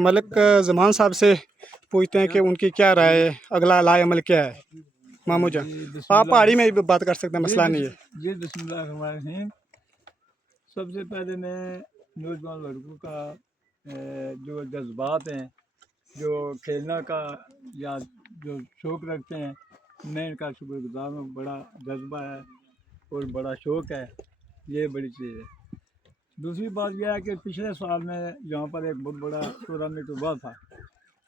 मलिक ज़मान साहब से पूछते हैं कि उनकी क्या राय है, अगला लाएअमल क्या है। मामू जान, आप पहाड़ी में भी बात कर सकते हैं, मसला नहीं है जी। बिस्मिल्लाहिर्रहमानिर्रहीम। सबसे पहले मैं नौजवान लड़कों का जो जज्बात हैं, जो खेलना का या जो शौक़ रखते हैं, मैं इनका शुक्रगुज़ार हूँ। बड़ा जज्बा है और बड़ा शौक़ है, ये बड़ी चीज़ है। दूसरी बात यह है कि पिछले साल में यहाँ पर एक बहुत बड़ा टूर्नामेंट हुआ था,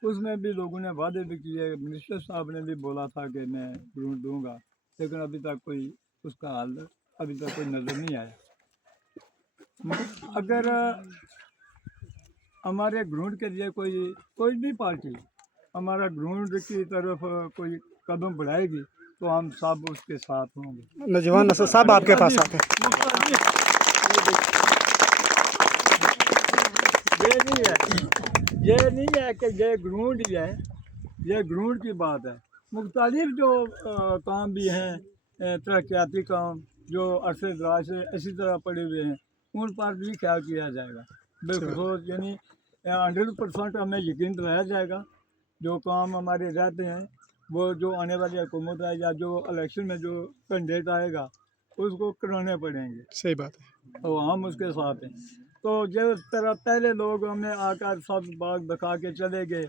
उसमें भी लोगों ने वादे भी किए, मिनिस्टर साहब ने भी बोला था कि मैं ग्राउंड दूंगा, लेकिन अभी तक कोई उसका हल अभी तक कोई नज़र नहीं आया। अगर हमारे ग्राउंड के लिए कोई भी पार्टी हमारा ग्राउंड की तरफ कोई कदम बढ़ाएगी तो हम सब उसके साथ होंगे। नौजवान नस्ल साहब आपके पास आते हैं। ये नहीं है कि ये ग्राउंड ही है, ये ग्राउंड की बात है। मुख्तलिफ जो काम भी हैं, तरक्याती काम जो अरसे दराज से इसी तरह पड़े हुए हैं, उन पर भी ख्याल किया जाएगा। बिल्कुल, यानी 100% हमें यकीन दिलाया जाएगा। जो काम हमारे रहते हैं वो जो आने वाली हुकूमत है या जो इलेक्शन में जो कैंडिडेट आएगा उसको कराने पड़ेंगे। सही बात है, तो हम उसके साथ हैं। तो जिस तरह पहले लोग हमने आकर सब बात दिखा के चले गए,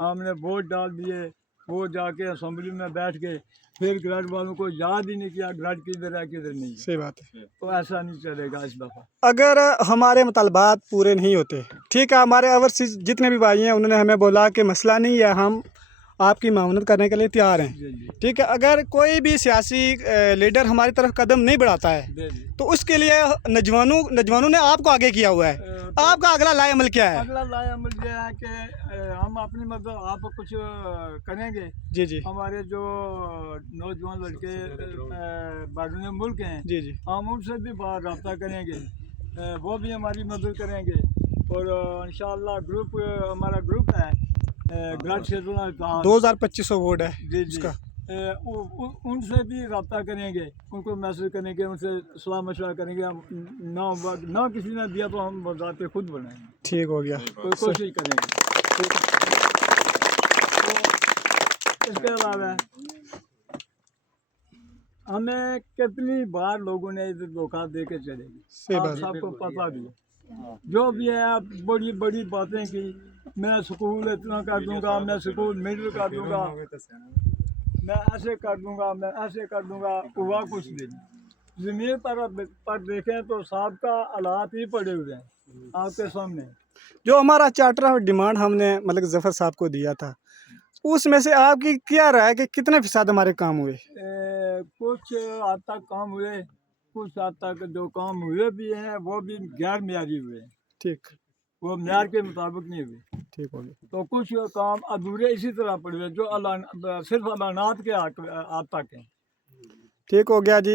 हमने वोट डाल दिए, वो जाके असम्बली में बैठ गए, फिर ग्रड वालों को याद ही नहीं किया ग्रड किधर है किधर नहीं है। सही बात है। तो ऐसा नहीं चलेगा इस दफ़ा। अगर हमारे मुतालबात पूरे नहीं होते, ठीक है, हमारे ओवरसीज जितने भी भाई हैं उन्होंने हमें बोला कि मसला नहीं है, हम आपकी मामनत करने के लिए तैयार हैं, ठीक है। अगर कोई भी सियासी लीडर हमारी तरफ कदम नहीं बढ़ाता है तो उसके लिए नौजवानों ने आपको आगे किया हुआ है, आपका अगला लाएअमल क्या है? अगला लाएअमल यह है कि हम अपनी मतलब आप कुछ करेंगे। जी जी, हमारे जो नौजवान लड़के बाहर मुल्क हैं, जी जी, हम उनसे भी बाहर रब्ता करेंगे, वो भी हमारी मदद करेंगे। और इंशाअल्लाह ग्रुप हमारा ग्रुप है ग्रड क्षेत्र 2250 वोट है जी उसका। उनसे भी रब्ता करेंगे, उनको मैसेज करेंगे, उनसे सलाह मशवरा करेंगे। हम ना किसी ने दिया तो हम बजाते खुद बनाएंगे। ठीक हो गया, कोई कोशिश करेंगे। तो इसके अलावा हमें कितनी बार लोगों ने इधर धोखा दे के चले गए, आप सबको पता भी है। जो भी है आप बड़ी बड़ी बातें की, मैं स्कूल इतना कर दूंगा, मैं स्कूल मिडिल कर दूंगा, मैं ऐसे कर दूंगा, मैं ऐसे कर दूंगा, हुआ कुछ नहीं। ज़मीन पर देखें तो साहब का हालात ही पड़े हुए हैं आपके सामने। जो हमारा चार्टर ऑफ डिमांड हमने मलिक ज़फ़र साहब को दिया था, उसमें से आपकी क्या राय है कि कितने फ़ीसद हमारे काम हुए? कुछ हद तक काम हुए, कुछ हद तक जो काम हुए भी हैं वो भी गैर मियारी हुए हैं। ठीक, वो म्यार के मुताबिक नहीं हुए। ठीक हो गया। तो कुछ काम अधूरे इसी तरह पड़े हुए जो सिर्फ अलानात के हद तक हैं। ठीक हो गया जी।